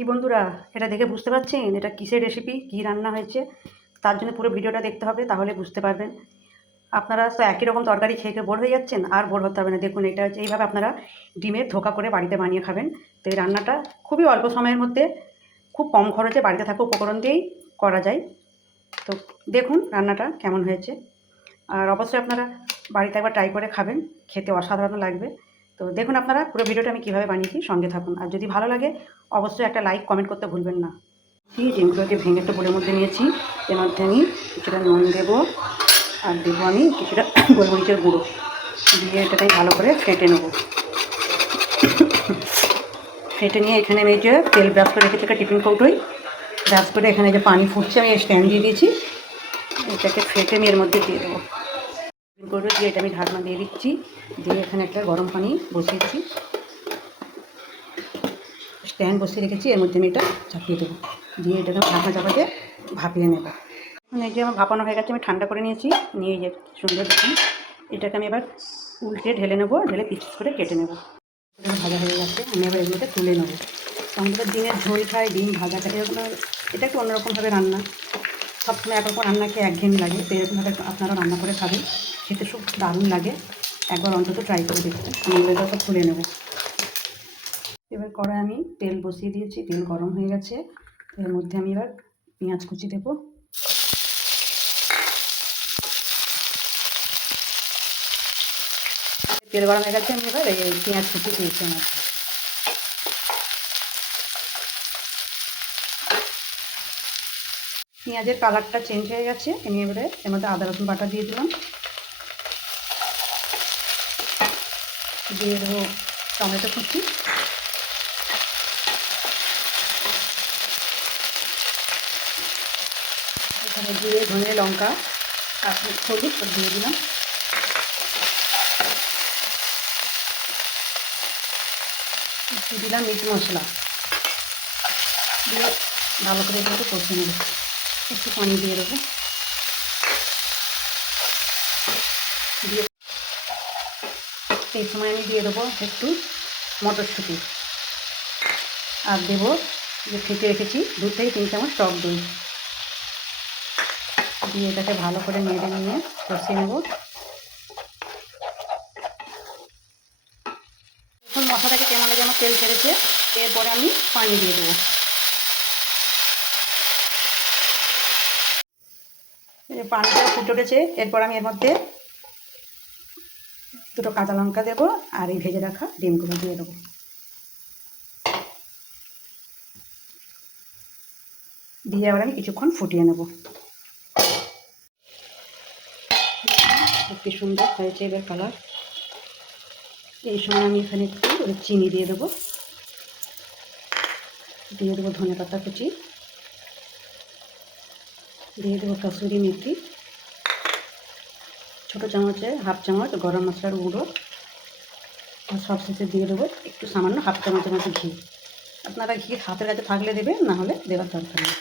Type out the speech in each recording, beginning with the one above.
কি বন্ধুরা, এটা দেখে বুঝতে পারছেন এটা কিসের রেসিপি, কী রান্না হয়েছে? তার জন্য পুরো ভিডিওটা দেখতে হবে, তাহলে বুঝতে পারবেন। আপনারা তো একই রকম তরকারি খেয়ে খেয়ে বোর হয়ে যাচ্ছেন, আর বোর হতে হবে না। দেখুন, এটা হচ্ছে এইভাবে আপনারা ডিমের ধোকা করে বাড়িতে বানিয়ে খাবেন। তো এই রান্নাটা খুবই অল্প সময়ের মধ্যে খুব কম খরচে বাড়িতে থাকা উপকরণ দিয়েই করা যায়। তো দেখুন রান্নাটা কেমন হয়েছে, আর অবশ্যই আপনারা বাড়িতে একবার ট্রাই করে খাবেন, খেতে অসাধারণ লাগবে। তো দেখুন আপনারা পুরো ভিডিওটা আমি কীভাবে বানিয়েছি, সঙ্গে থাকুন। আর যদি ভালো লাগে অবশ্যই একটা লাইক কমেন্ট করতে ভুলবেন না। ডিমগুলোকে ভেঙে একটা বোলের মধ্যে নিয়েছি। এর মধ্যে আমি কিছুটা নুন দেবো, আর দেবো আমি কিছুটা গোলমরিচের গুঁড়ো দিয়ে এটাকে ভালো করে ফেটে নেব। ফেটে নিয়ে এখানে আমি এই যে তেল ব্রাশ করে রেখেছি একটা টিফিন কৌটোয়, ব্রাশ করে এখানে যে পানি ফুটছে আমি স্ট্যান্ড দিয়ে দিয়েছি। এটাকে ফেটে আমি এর মধ্যে দিয়ে দেবো। টিফিন কৌটো দিয়ে এটা আমি ঢাকনা দিয়ে দিচ্ছি, দিয়ে এখানে একটা গরম পানি বসিয়েছি, স্ট্যান্ড বসিয়ে রেখেছি। এর মধ্যে আমি এটা চাপিয়ে দেবো, দিয়ে এটাকে ঢাকনা চাপাতে ভাপিয়ে নেব। এই যে আমার ভাপানো হয়ে গেছে, আমি ঠান্ডা করে নিয়েছি। নিয়ে যে সুন্দর দেখুন, এটাকে আমি এবার উল্টে ঢেলে নেবো, ঢেলে পিস করে কেটে নেব। এটা ভাজা হয়ে গেছে, আমি এবার এগুলোকে তুলে নেবো। আমাদের ডিমের ঝোল খাই, ডিম ভাজা খাই, এগুলো এটা একটু অন্যরকমভাবে রান্না। সবসময় একরকম রান্নাকে একঘেয়েমি লাগে, তো এরকমভাবে আপনারা রান্না করে খাবেন, খেতে খুব দারুণ লাগে। একবার অন্তত ট্রাই করে দেখবেন। আমি এগুলো সব তুলে নেব। এবার কড়াই আমি তেল বসিয়ে দিয়েছি, তেল গরম হয়ে গেছে। এর মধ্যে আমি এবার পেঁয়াজ কুচি দেবো। তেল গরম হয়ে গেছে, আমি এবার এই পেঁয়াজ কুচি দিয়েছি আমার। পেঁয়াজের কালারটা চেঞ্জ হয়ে গেছে, আমি এবারে এর মধ্যে আদা রসুন বাটা দিয়ে দিলাম। দিয়ে দেবো টমেটো কুচি, এখানে জিরে ধনে লঙ্কা আর হলুদ দিয়ে দিলাম। দিলাম মিট মশলা দিয়ে ভালো করে এটাকে কষে নেব। একটু পানি দিয়ে দেবো, দিয়ে এই সময় আমি দিয়ে দেবো একটু মটরশুঁটি, আর দেবো যে ফেটে রেখেছি 2 থেকে 3 চামচ টক দই, দিয়ে এটাকে ভালো করে নেড়ে নিয়ে কষিয়ে নেব। এখন মশলাটাকে কেমন লাগে আমার তেল ছেড়েছে, এরপরে আমি পানি দিয়ে দেবো। পানিটা ফুটে উঠেছে, এরপর আমি এর মধ্যে 2টো কাঁচা লঙ্কা দেবো, আর এই ভেজে রাখা ডিমগুলো দিয়ে দেবো। দিয়ে আবার আমি কিছুক্ষণ ফুটিয়ে নেব। কি সুন্দর হয়েছে এবার কালার। এই সময় আমি এখানে একটু চিনি দিয়ে দেবো, দিয়ে দেবো ধনে পাতা কুচি, দিয়ে দেবো কসুরি মেথি, ছোটো চামচে 1/2 চামচ গরম মশলার গুঁড়ো, আর সবশেষে দিয়ে দেবো একটু সামান্য 1/2 চামচের মতো ঘি। আপনারা ঘি হাতের কাছে থাকলে দেবেন, না হলে দেওয়ার দরকার নেই।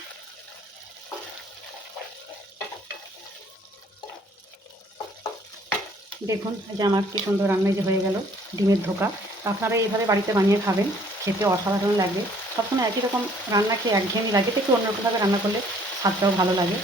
দেখুন যে আমার কি সুন্দর রান্না যে হয়ে গেল ডিমের ধোকা। আপনারা এইভাবে বাড়িতে বানিয়ে খাবেন, খেতে অসাধারণ লাগে। সবসময় একই রকম রান্না খেয়ে একঘেয়েমি লাগে, তো একটু অন্যরকমভাবে রান্না করলে স্বাদটাও ভালো লাগে।